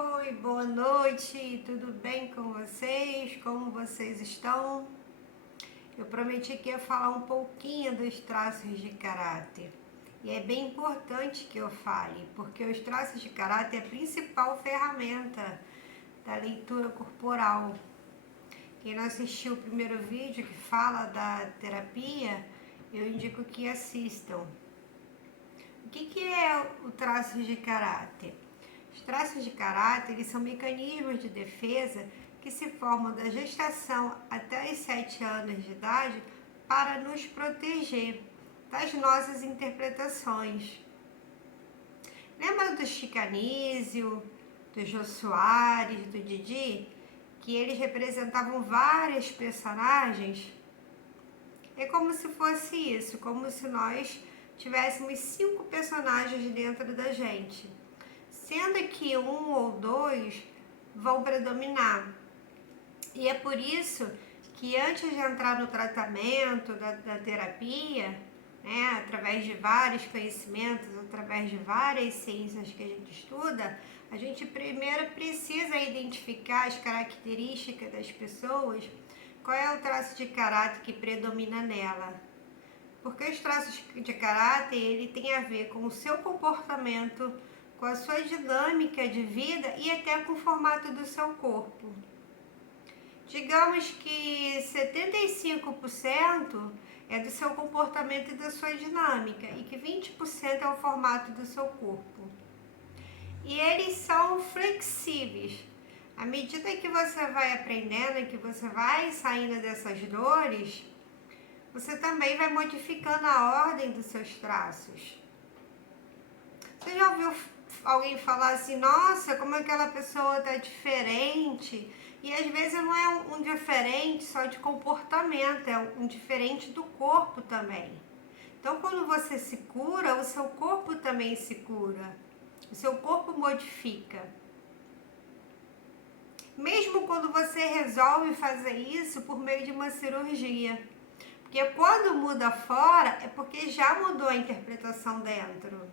Oi, boa noite, tudo bem com vocês? Como vocês estão? Eu prometi que ia falar um pouquinho dos traços de caráter. E é bem importante que eu fale, porque os traços de caráter é a principal ferramenta da leitura corporal. Quem não assistiu o primeiro vídeo que fala da terapia, eu indico que assistam. O que é o traço de caráter? Os traços de caráter eles são mecanismos de defesa que se formam da gestação até os 7 anos de idade para nos proteger das nossas interpretações. Lembra do Chicanísio, do Jô Soares, do Didi? Que eles representavam vários personagens? É como se fosse isso, como se nós tivéssemos 5 personagens dentro da gente, sendo que um ou dois vão predominar. E é por isso que antes de entrar no tratamento da terapia, né, através de vários conhecimentos, através de várias ciências que a gente estuda, a gente primeiro precisa identificar as características das pessoas, qual é o traço de caráter que predomina nela. Porque os traços de caráter, ele tem a ver com o seu comportamento, com a sua dinâmica de vida e até com o formato do seu corpo. Digamos que 75% é do seu comportamento e da sua dinâmica e que 20% é o formato do seu corpo. E eles são flexíveis. À medida que você vai aprendendo e que você vai saindo dessas dores, você também vai modificando a ordem dos seus traços. Você já ouviu alguém falar assim, nossa, como aquela pessoa tá diferente? E às vezes não é um diferente só de comportamento, é um diferente do corpo também. Então quando você se cura, o seu corpo também se cura. O seu corpo modifica. Mesmo quando você resolve fazer isso por meio de uma cirurgia. Porque quando muda fora, é porque já mudou a interpretação dentro.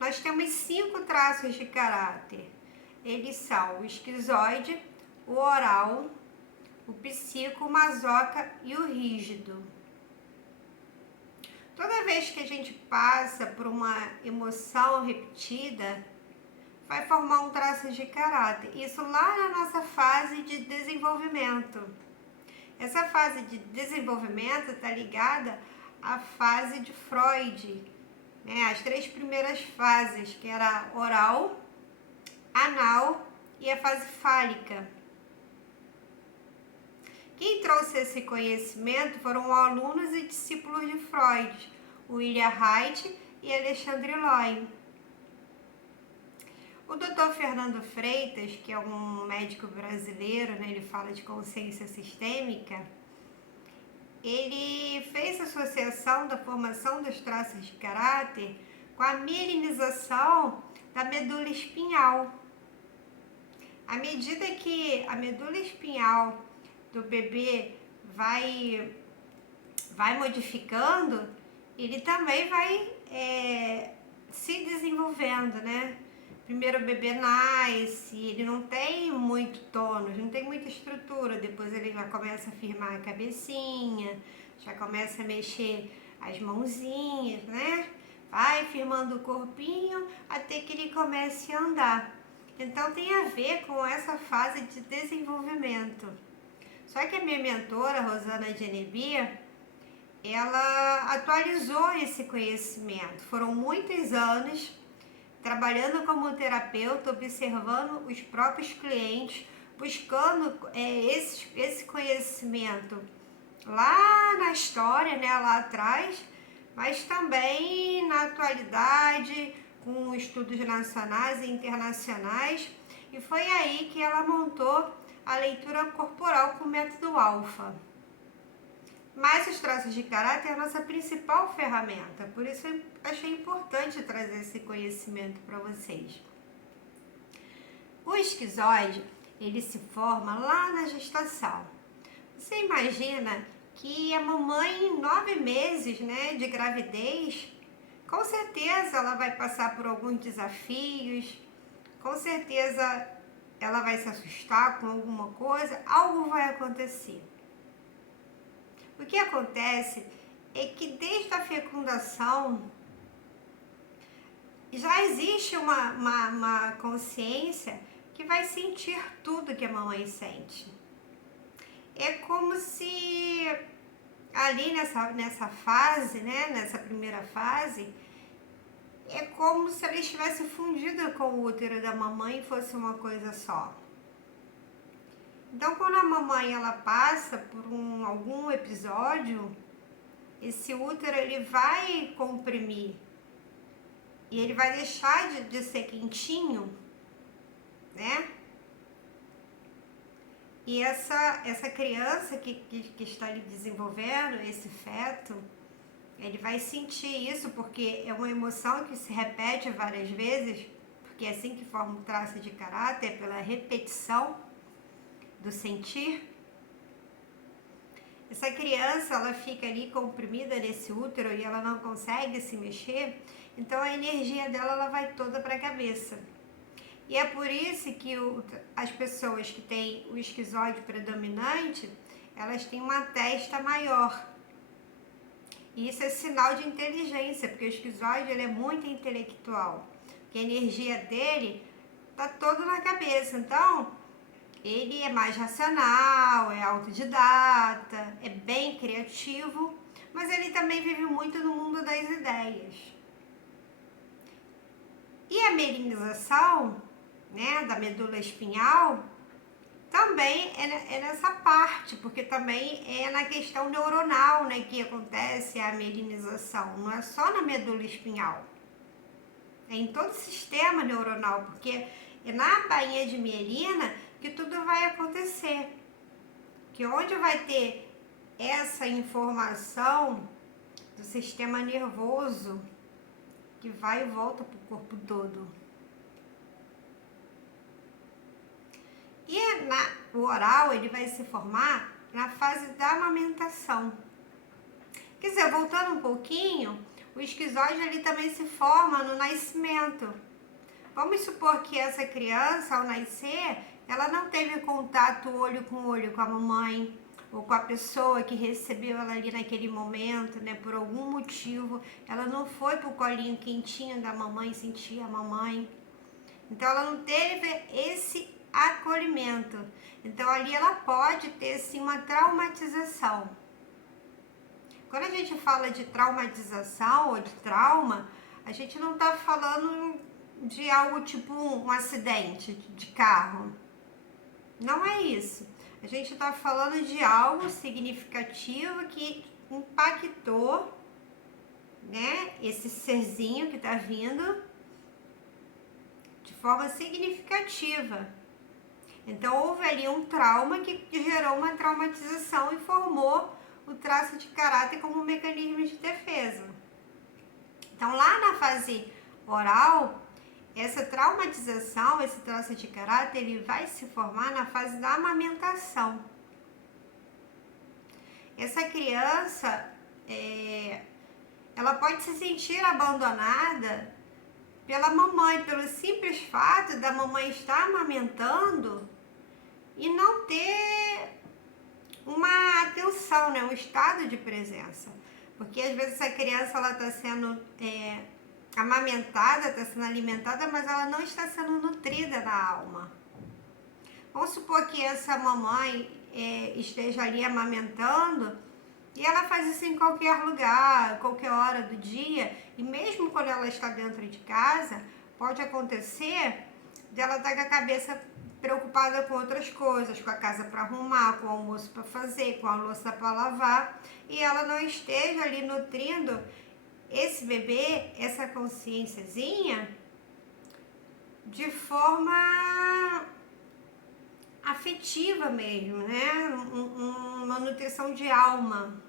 Nós temos 5 traços de caráter. Eles são o esquizoide, o oral, o psico, o masoca e o rígido. Toda vez que a gente passa por uma emoção repetida, vai formar um traço de caráter. Isso lá na nossa fase de desenvolvimento. Essa fase de desenvolvimento está ligada à fase de Freud, né? As 3 primeiras fases, que era oral, anal e a fase fálica. Quem trouxe esse conhecimento foram alunos e discípulos de Freud, William Reich e Alexandre Loy. O Dr. Fernando Freitas, que é um médico brasileiro, né, ele fala de consciência sistêmica, ele fez associação da formação dos traços de caráter com a mielinização da medula espinhal. À medida que a medula espinhal do bebê vai modificando, ele também vai se desenvolvendo, né? Primeiro o bebê nasce, ele não tem muito tônus, não tem muita estrutura, depois ele já começa a firmar a cabecinha, já começa a mexer as mãozinhas, né? Vai firmando o corpinho até que ele comece a andar. Então tem a ver com essa fase de desenvolvimento. Só que a minha mentora, Rosana Genebi, ela atualizou esse conhecimento. Foram muitos anos trabalhando como terapeuta, observando os próprios clientes, buscando esse conhecimento lá na história, né, lá atrás, mas também na atualidade, com estudos nacionais e internacionais, e foi aí que ela montou a leitura corporal com o método alfa. Mas os traços de caráter é a nossa principal ferramenta, por isso eu achei importante trazer esse conhecimento para vocês. O esquizoide, ele se forma lá na gestação. Você imagina que a mamãe, em 9 meses, né, de gravidez, com certeza ela vai passar por alguns desafios, com certeza ela vai se assustar com alguma coisa, algo vai acontecer. O que acontece é que desde a fecundação já existe uma consciência que vai sentir tudo que a mamãe sente. É como se ali nessa fase, né, nessa primeira fase, é como se ela estivesse fundida com o útero da mamãe e fosse uma coisa só. Então, quando a mamãe ela passa por algum episódio, esse útero ele vai comprimir e ele vai deixar de ser quentinho, né? E essa criança que está ali desenvolvendo, esse feto, ele vai sentir isso porque é uma emoção que se repete várias vezes, porque é assim que forma o traço de caráter, é pela repetição do sentir. Essa criança, ela fica ali comprimida nesse útero e ela não consegue se mexer, então a energia dela ela vai toda para a cabeça. E é por isso que as pessoas que têm o esquizoide predominante, elas têm uma testa maior. E isso é sinal de inteligência, porque o esquizoide ele é muito intelectual, porque a energia dele está toda na cabeça. Então, ele é mais racional, é autodidata, é bem criativo, mas ele também vive muito no mundo das ideias. E a mielinização, né, da medula espinhal, também é nessa parte, porque também é na questão neuronal, né, que acontece a mielinização, não é só na medula espinhal, é em todo o sistema neuronal, porque é na bainha de mielina que tudo vai acontecer, que onde vai ter essa informação do sistema nervoso que vai e volta para o corpo todo. E o oral ele vai se formar na fase da amamentação. Quer dizer, voltando um pouquinho, o esquizoide ele também se forma no nascimento. Vamos supor que essa criança, ao nascer, ela não teve contato olho com a mamãe, ou com a pessoa que recebeu ela ali naquele momento, né? Por algum motivo, ela não foi pro colinho quentinho da mamãe, sentir a mamãe. Então, ela não teve esse acolhimento. Então, ali ela pode ter, sim, uma traumatização. Quando a gente fala de traumatização ou de trauma, a gente não está falando de algo tipo um acidente de carro. Não é isso. A gente está falando de algo significativo que impactou, né, esse serzinho que está vindo de forma significativa. Então, houve ali um trauma que gerou uma traumatização e formou o traço de caráter como um mecanismo de defesa. Então, lá na fase oral, essa traumatização, esse traço de caráter, ele vai se formar na fase da amamentação. Essa criança, ela pode se sentir abandonada pela mamãe, pelo simples fato da mamãe estar amamentando e não ter uma atenção, né? Um estado de presença. Porque às vezes essa criança ela está sendo amamentada, está sendo alimentada, mas ela não está sendo nutrida na alma. Vamos supor que essa mamãe esteja ali amamentando e ela faz isso em qualquer lugar, qualquer hora do dia, e mesmo quando ela está dentro de casa, pode acontecer dela estar com a cabeça preocupada com outras coisas, com a casa para arrumar, com o almoço para fazer, com a louça para lavar, e ela não esteja ali nutrindo esse bebê, essa consciênciazinha, de forma afetiva mesmo, né? Uma nutrição de alma.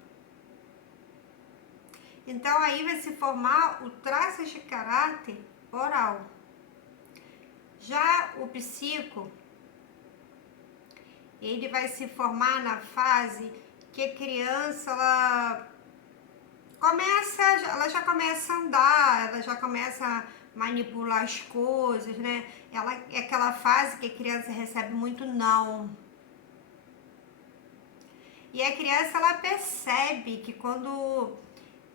Então, aí vai se formar o traço de caráter oral. Já o psico, ele vai se formar na fase que a criança, ela já começa a andar, ela já começa a manipular as coisas, né? Ela é aquela fase que a criança recebe muito não. E a criança, ela percebe que quando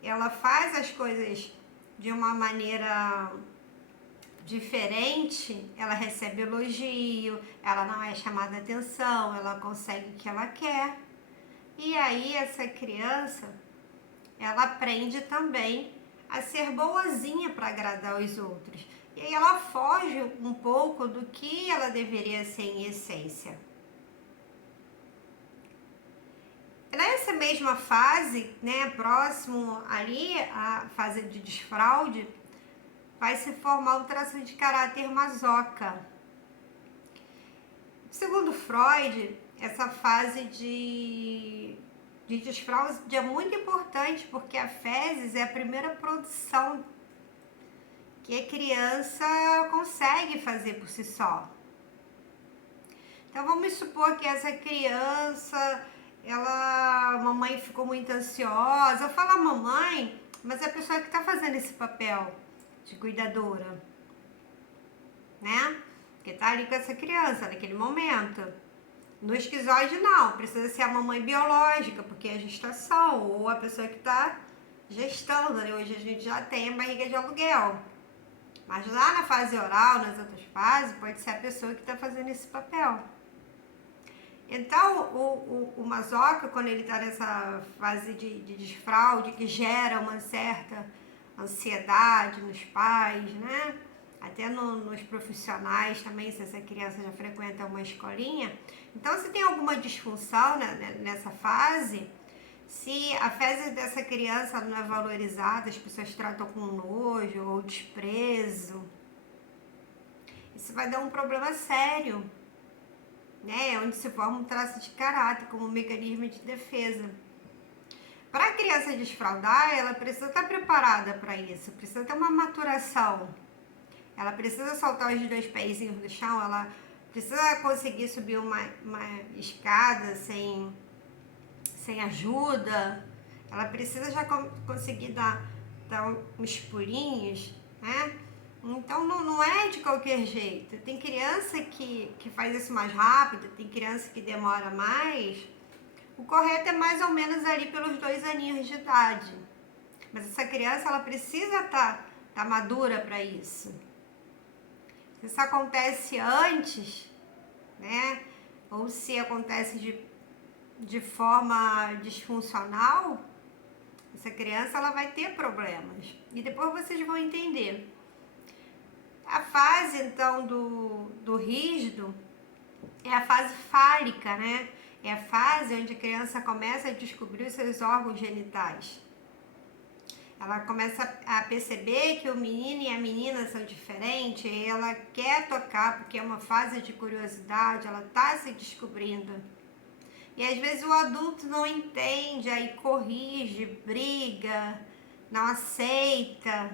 ela faz as coisas de uma maneira diferente, ela recebe elogio, ela não é chamada atenção, ela consegue o que ela quer. E aí essa criança, ela aprende também a ser boazinha para agradar os outros. E aí ela foge um pouco do que ela deveria ser em essência. Nessa mesma fase, né, próximo ali, a fase de desfraude, vai se formar um traço de caráter masoca. Segundo Freud, essa fase de desfraude é muito importante porque a fezes é a primeira produção que a criança consegue fazer por si só. Então vamos supor que essa criança, a mamãe ficou muito ansiosa. Eu falo a mamãe, mas é a pessoa que está fazendo esse papel de cuidadora, né? Que tá ali com essa criança naquele momento. No esquizoide não, precisa ser a mamãe biológica, porque é a gestação, ou a pessoa que está gestando, né? Hoje a gente já tem a barriga de aluguel. Mas lá na fase oral, nas outras fases, pode ser a pessoa que está fazendo esse papel. Então, o masoca, quando ele está nessa fase de desfraude, que gera uma certa ansiedade nos pais, né? Até nos profissionais também, se essa criança já frequenta uma escolinha. Então, se tem alguma disfunção nessa fase, se a fezes dessa criança não é valorizada, as pessoas tratam com nojo ou desprezo, isso vai dar um problema sério, né? Onde se forma um traço de caráter como um mecanismo de defesa. Para a criança desfraldar, ela precisa estar preparada para isso, precisa ter uma maturação. Ela precisa soltar os 2 pezinhos do chão, ela precisa conseguir subir uma escada sem ajuda, ela precisa já conseguir dar uns pulinhos, né? Então não é de qualquer jeito. Tem criança que faz isso mais rápido, tem criança que demora mais. O correto é mais ou menos ali pelos 2 aninhos de idade. Mas essa criança, ela precisa tá madura para isso. Se isso acontece antes, né? Ou se acontece de forma disfuncional, essa criança, ela vai ter problemas. E depois vocês vão entender. A fase, então, do rígido é a fase fálica, né? É a fase onde a criança começa a descobrir os seus órgãos genitais. Ela começa a perceber que o menino e a menina são diferentes, e ela quer tocar porque é uma fase de curiosidade, ela está se descobrindo. E às vezes o adulto não entende, aí corrige, briga, não aceita.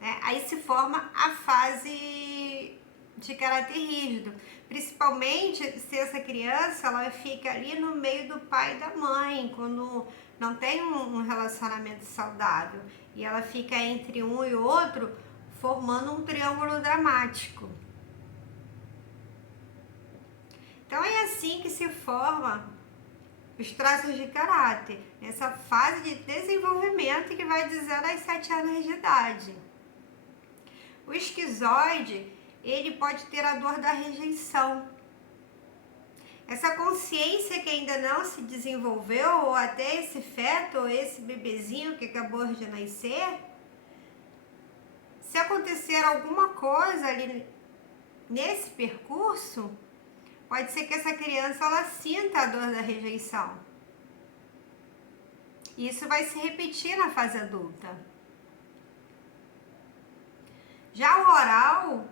Né? Aí se forma a fase de caráter rígido. Principalmente se essa criança, ela fica ali no meio do pai e da mãe, quando não tem um relacionamento saudável. E ela fica entre um e outro, formando um triângulo dramático. Então é assim que se forma os traços de caráter, nessa fase de desenvolvimento que vai de 0 aos 7 anos de idade. O esquizoide, ele pode ter a dor da rejeição. Essa consciência que ainda não se desenvolveu, ou até esse feto, ou esse bebezinho que acabou de nascer, se acontecer alguma coisa ali nesse percurso, pode ser que essa criança, ela sinta a dor da rejeição. E isso vai se repetir na fase adulta. Já o oral,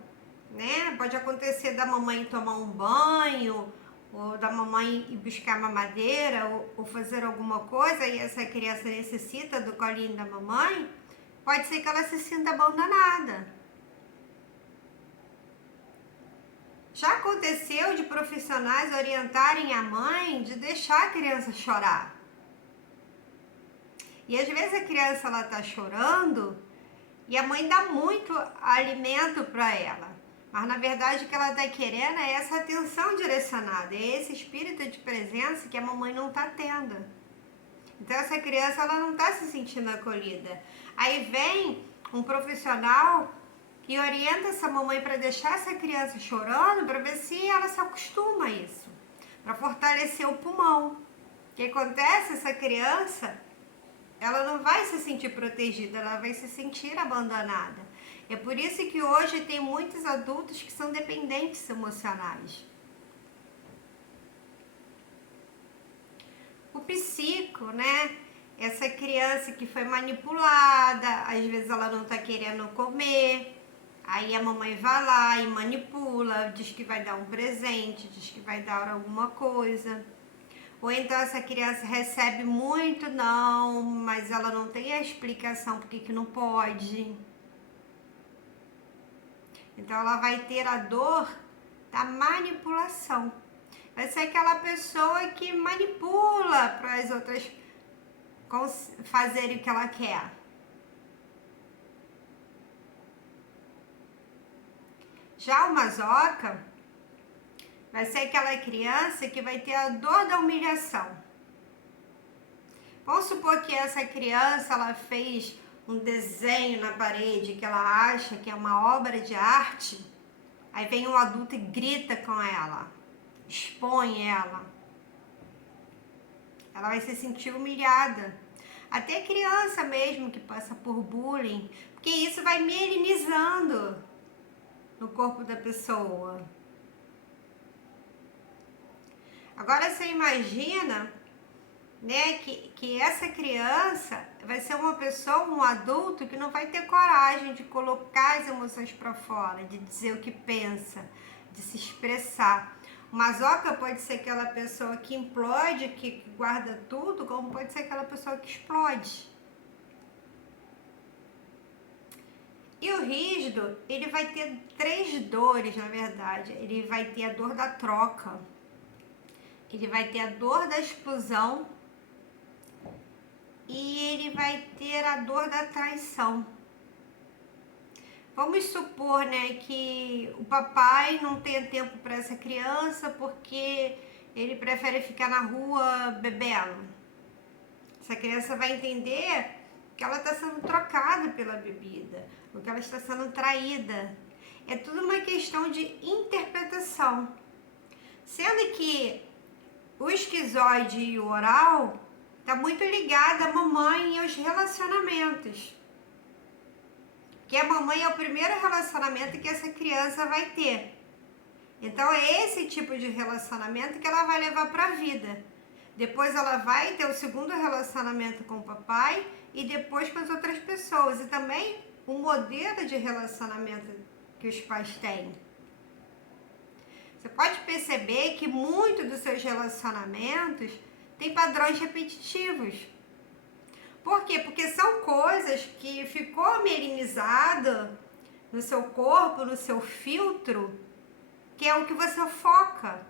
né, pode acontecer da mamãe tomar um banho, ou da mamãe ir buscar mamadeira, ou fazer alguma coisa, e essa criança necessita do colinho da mamãe, pode ser que ela se sinta abandonada. Já aconteceu de profissionais orientarem a mãe de deixar a criança chorar. E às vezes a criança ela tá chorando e a mãe dá muito alimento para ela. Mas na verdade o que ela está querendo é essa atenção direcionada, é esse espírito de presença que a mamãe não está tendo. Então essa criança ela não está se sentindo acolhida. Aí vem um profissional que orienta essa mamãe para deixar essa criança chorando, para ver se ela se acostuma a isso, para fortalecer o pulmão. O que acontece? Essa criança ela não vai se sentir protegida, ela vai se sentir abandonada. É por isso que hoje tem muitos adultos que são dependentes emocionais. O psico, né? Essa criança que foi manipulada, às vezes ela não tá querendo comer, aí a mamãe vai lá e manipula, diz que vai dar um presente, diz que vai dar alguma coisa. Ou então essa criança recebe muito não, mas ela não tem a explicação porque que não pode. Então ela vai ter a dor da manipulação. Vai ser aquela pessoa que manipula para as outras fazerem o que ela quer. Já o masoca vai ser aquela criança que vai ter a dor da humilhação. Vamos supor que essa criança ela fez um desenho na parede que ela acha que é uma obra de arte, aí vem um adulto e grita com ela, expõe ela. Ela vai se sentir humilhada. Até criança mesmo que passa por bullying, porque isso vai melinizando no corpo da pessoa. Agora você imagina, né, que essa criança vai ser uma pessoa, um adulto que não vai ter coragem de colocar as emoções para fora, de dizer o que pensa, de se expressar. O masoca pode ser aquela pessoa que implode, que guarda tudo, como pode ser aquela pessoa que explode. E o rígido, ele vai ter 3 dores, na verdade. Ele vai ter a dor da troca, ele vai ter a dor da explosão e ele vai ter a dor da traição. Vamos supor, né, que o papai não tenha tempo para essa criança porque ele prefere ficar na rua bebendo. Essa criança vai entender que ela está sendo trocada pela bebida, ou que ela está sendo traída. É tudo uma questão de interpretação. Sendo que o esquizoide e o oral está muito ligado à mamãe e aos relacionamentos. Porque a mamãe é o primeiro relacionamento que essa criança vai ter. Então é esse tipo de relacionamento que ela vai levar para a vida. Depois ela vai ter o segundo relacionamento com o papai e depois com as outras pessoas. E também o modelo de relacionamento que os pais têm. Você pode perceber que muitos dos seus relacionamentos têm padrões repetitivos. Por quê? Porque são coisas que ficou melinizado no seu corpo, no seu filtro, que é o que você foca.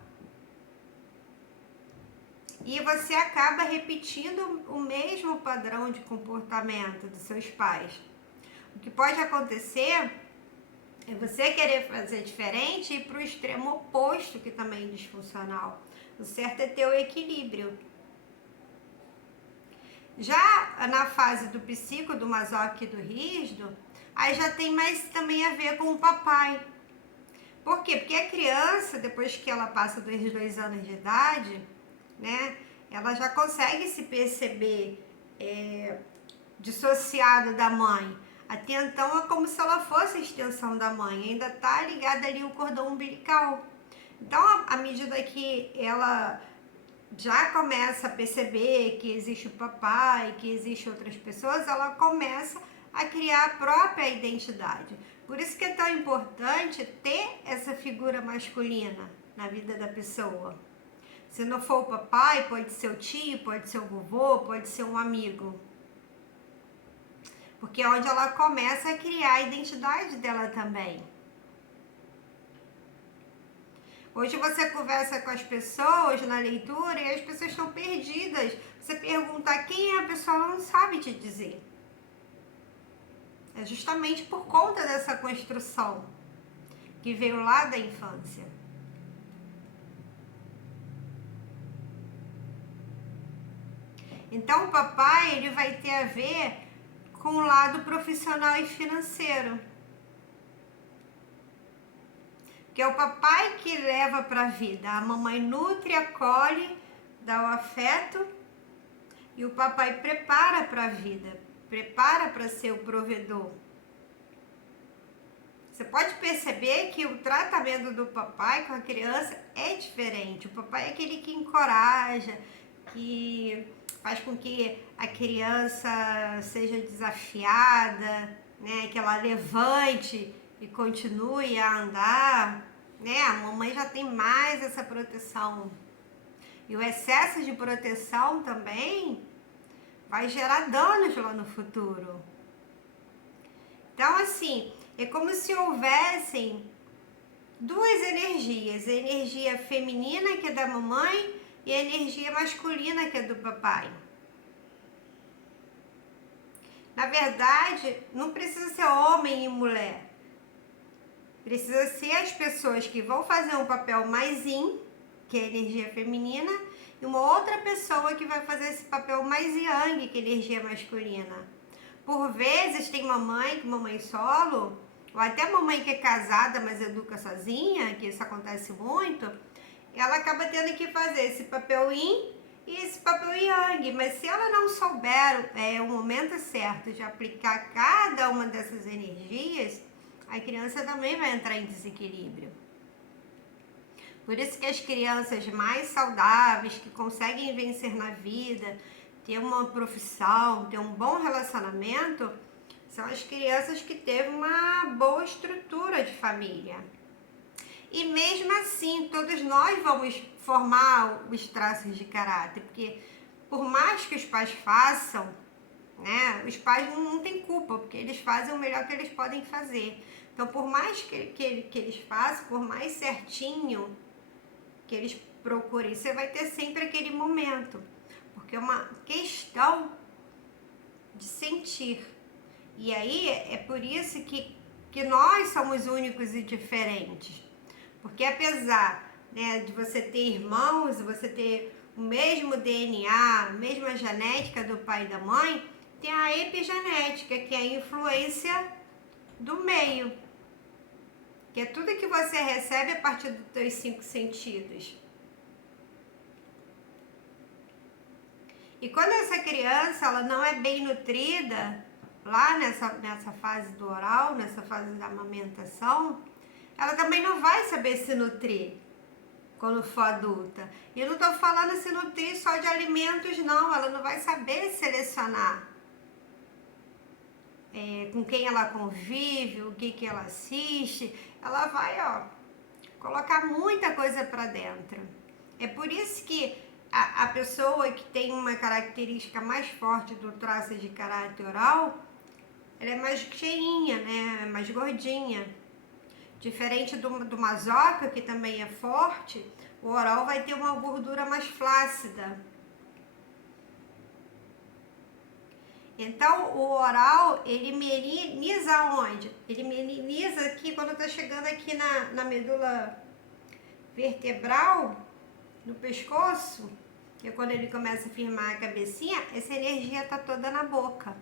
E você acaba repetindo o mesmo padrão de comportamento dos seus pais. O que pode acontecer é você querer fazer diferente e ir para o extremo oposto, que também é disfuncional. O certo é ter o equilíbrio. Já na fase do psico, do masoca e do rígido, aí já tem mais também a ver com o papai. Por quê? Porque a criança, depois que ela passa dos 2 anos de idade, né, ela já consegue se perceber dissociada da mãe. Até então é como se ela fosse a extensão da mãe, ainda está ligada ali o cordão umbilical. Então, à medida que ela já começa a perceber que existe o papai, que existem outras pessoas, ela começa a criar a própria identidade. Por isso que é tão importante ter essa figura masculina na vida da pessoa. Se não for o papai, pode ser o tio, pode ser o vovô, pode ser um amigo. Porque é onde ela começa a criar a identidade dela também. Hoje você conversa com as pessoas na leitura e as pessoas estão perdidas. Você perguntar quem é a pessoa, ela não sabe te dizer. É justamente por conta dessa construção que veio lá da infância. Então o papai, ele vai ter a ver com o lado profissional e financeiro. Que é o papai que leva para a vida. A mamãe nutre, acolhe, dá o afeto e o papai prepara para a vida, prepara para ser o provedor. Você pode perceber que o tratamento do papai com a criança é diferente. O papai é aquele que encoraja, que faz com que a criança seja desafiada, né? Que ela levante e continue a andar, né? A mamãe já tem mais essa proteção. E o excesso de proteção também vai gerar danos lá no futuro. Então, assim, é como se houvessem duas energias. A energia feminina, que é da mamãe, e a energia masculina, que é do papai. Na verdade, não precisa ser homem e mulher. Precisa ser as pessoas que vão fazer um papel mais yin, que é a energia feminina, e uma outra pessoa que vai fazer esse papel mais yang, que é a energia masculina. Por vezes tem mamãe solo, ou até mamãe que é casada, mas educa sozinha, que isso acontece muito, ela acaba tendo que fazer esse papel yin e esse papel yang, mas se ela não souber o momento certo de aplicar cada uma dessas energias, a criança também vai entrar em desequilíbrio. Por isso que as crianças mais saudáveis, que conseguem vencer na vida, ter uma profissão, ter um bom relacionamento, são as crianças que teve uma boa estrutura de família. E mesmo assim, todos nós vamos formar os traços de caráter, porque por mais que os pais façam, né, os pais não têm culpa, porque eles fazem o melhor que eles podem fazer. Então, por mais que eles façam, por mais certinho que eles procurem, você vai ter sempre aquele momento, porque é uma questão de sentir. E aí, é por isso que nós somos únicos e diferentes. Porque apesar, né, de você ter irmãos, você ter o mesmo DNA, a mesma genética do pai e da mãe, tem a epigenética, que é a influência do meio. Que é tudo que você recebe a partir dos teus 5 sentidos. E quando essa criança ela não é bem nutrida, lá nessa fase do oral, nessa fase da amamentação, ela também não vai saber se nutrir quando for adulta. E eu não estou falando se nutrir só de alimentos, não. Ela não vai saber selecionar com quem ela convive, o que ela assiste. Ela vai, colocar muita coisa para dentro. É por isso que a pessoa que tem uma característica mais forte do traço de caráter oral, ela é mais cheinha, né? Mais gordinha. Diferente do masoca, que também é forte, o oral vai ter uma gordura mais flácida. Então, o oral, ele meliniza onde? Ele meliniza aqui, quando tá chegando aqui na medula vertebral, no pescoço, que é quando ele começa a firmar a cabecinha, essa energia tá toda na boca.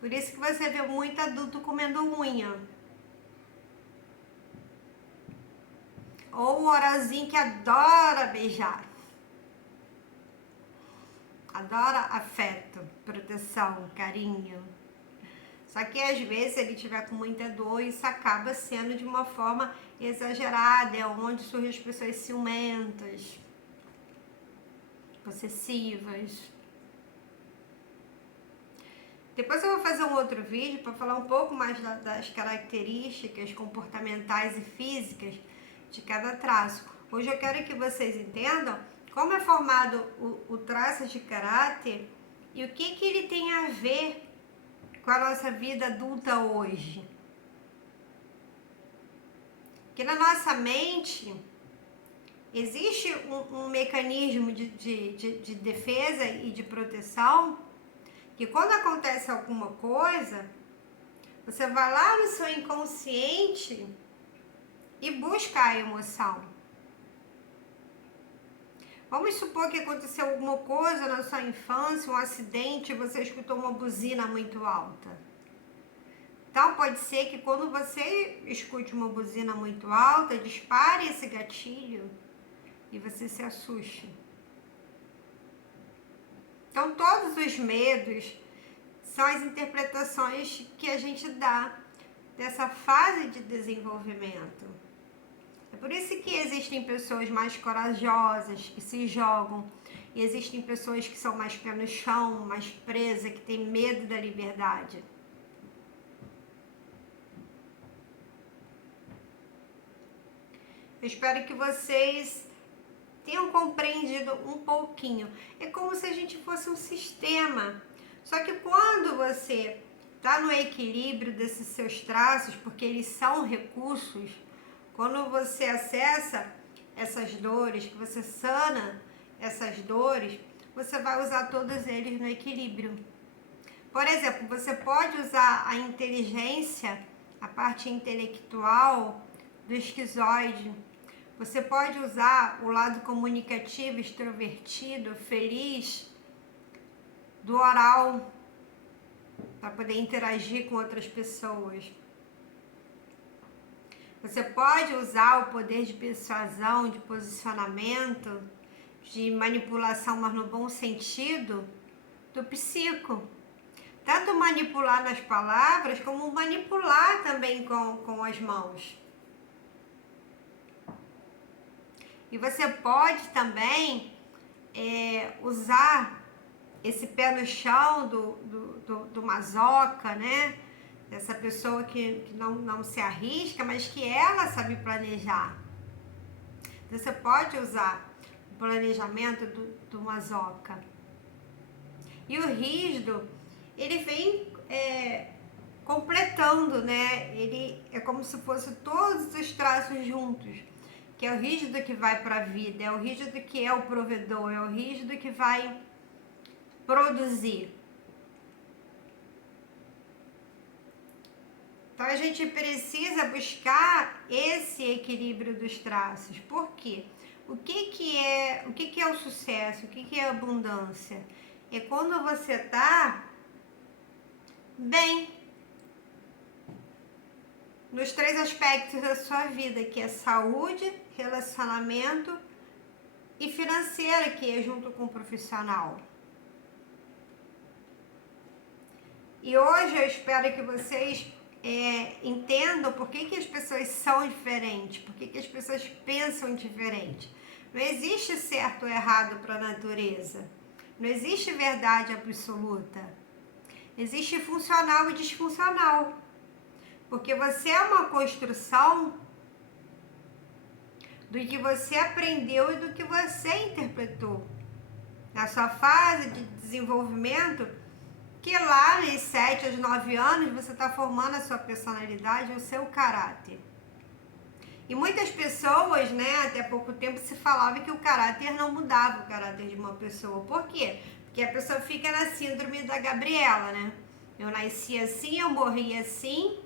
Por isso que você vê muito adulto comendo unha. Ou o oralzinho que adora beijar. Adora afeto, proteção, carinho. Só que às vezes ele tiver com muita dor, isso acaba sendo de uma forma exagerada, é onde surgem as pessoas ciumentas, possessivas. Depois eu vou fazer um outro vídeo para falar um pouco mais das características comportamentais e físicas de cada traço. Hoje eu quero que vocês entendam como é formado o traço de caráter e o que ele tem a ver com a nossa vida adulta hoje. Que na nossa mente existe um mecanismo de defesa e de proteção, que quando acontece alguma coisa, você vai lá no seu inconsciente e busca a emoção. Vamos supor que aconteceu alguma coisa na sua infância, um acidente, e você escutou uma buzina muito alta. Então, pode ser que quando você escute uma buzina muito alta, dispare esse gatilho e você se assuste. Então, todos os medos são as interpretações que a gente dá dessa fase de desenvolvimento. É por isso que existem pessoas mais corajosas, que se jogam, e existem pessoas que são mais pé no chão, mais presas, que têm medo da liberdade. Eu espero que vocês tenham compreendido um pouquinho. É como se a gente fosse um sistema. Só que quando você está no equilíbrio desses seus traços, porque eles são recursos, quando você acessa essas dores, que você sana essas dores, você vai usar todos eles no equilíbrio. Por exemplo, você pode usar a inteligência, a parte intelectual do esquizoide. Você pode usar o lado comunicativo, extrovertido, feliz, do oral, para poder interagir com outras pessoas. Você pode usar o poder de persuasão, de posicionamento, de manipulação, mas no bom sentido, do psico. Tanto manipular nas palavras, como manipular também com as mãos. E você pode também usar esse pé no chão do masoca, né? Dessa pessoa que não se arrisca, mas que ela sabe planejar. Então, você pode usar o planejamento do masoca. E o rígido, ele vem completando, né? Ele é como se fosse todos os traços juntos. Que é o rígido que vai para a vida, é o rígido que é o provedor, é o rígido que vai produzir. Então, a gente precisa buscar esse equilíbrio dos traços. Por quê? O que é o sucesso? O que é a abundância? É quando você está bem nos 3 aspectos da sua vida, que é saúde, relacionamento e financeira, que é junto com o profissional. E hoje eu espero que vocês entendam por que as pessoas são diferentes, por que as pessoas pensam diferente. Não existe certo ou errado para a natureza. Não existe verdade absoluta. Existe funcional e disfuncional. Porque você é uma construção do que você aprendeu e do que você interpretou. Na sua fase de desenvolvimento, que lá nos 7 aos 9 anos você está formando a sua personalidade, o seu caráter. E muitas pessoas, né, até pouco tempo se falava que o caráter não mudava, o caráter de uma pessoa. Por quê? Porque a pessoa fica na síndrome da Gabriela, né? Eu nasci assim, eu morri assim,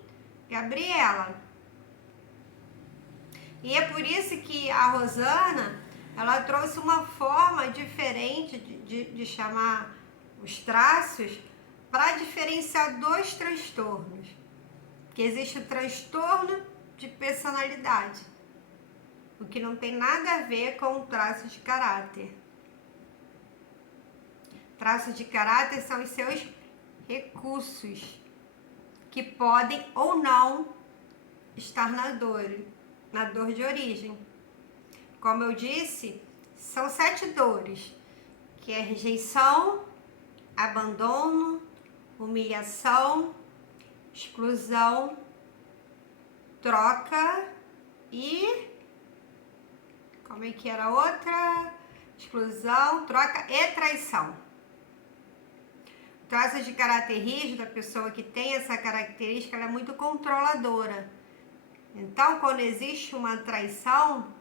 Gabriela. E é por isso que a Rosana, ela trouxe uma forma diferente de chamar os traços para diferenciar 2 transtornos. Que existe o transtorno de personalidade, o que não tem nada a ver com traços de caráter. Traços de caráter são os seus recursos, que podem ou não estar na dor de origem. Como eu disse, são 7 dores, que é rejeição, abandono, humilhação, exclusão, troca e... como é que era a outra? Exclusão, troca e traição. Traços de caráter rígido, a pessoa que tem essa característica, ela é muito controladora. Então, quando existe uma traição,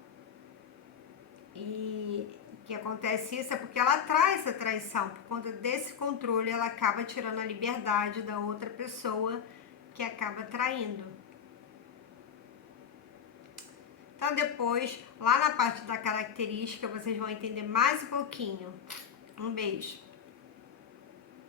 e que acontece isso, é porque ela traz essa traição. Por conta desse controle, ela acaba tirando a liberdade da outra pessoa que acaba traindo. Então, depois, lá na parte da característica, vocês vão entender mais um pouquinho. Um beijo.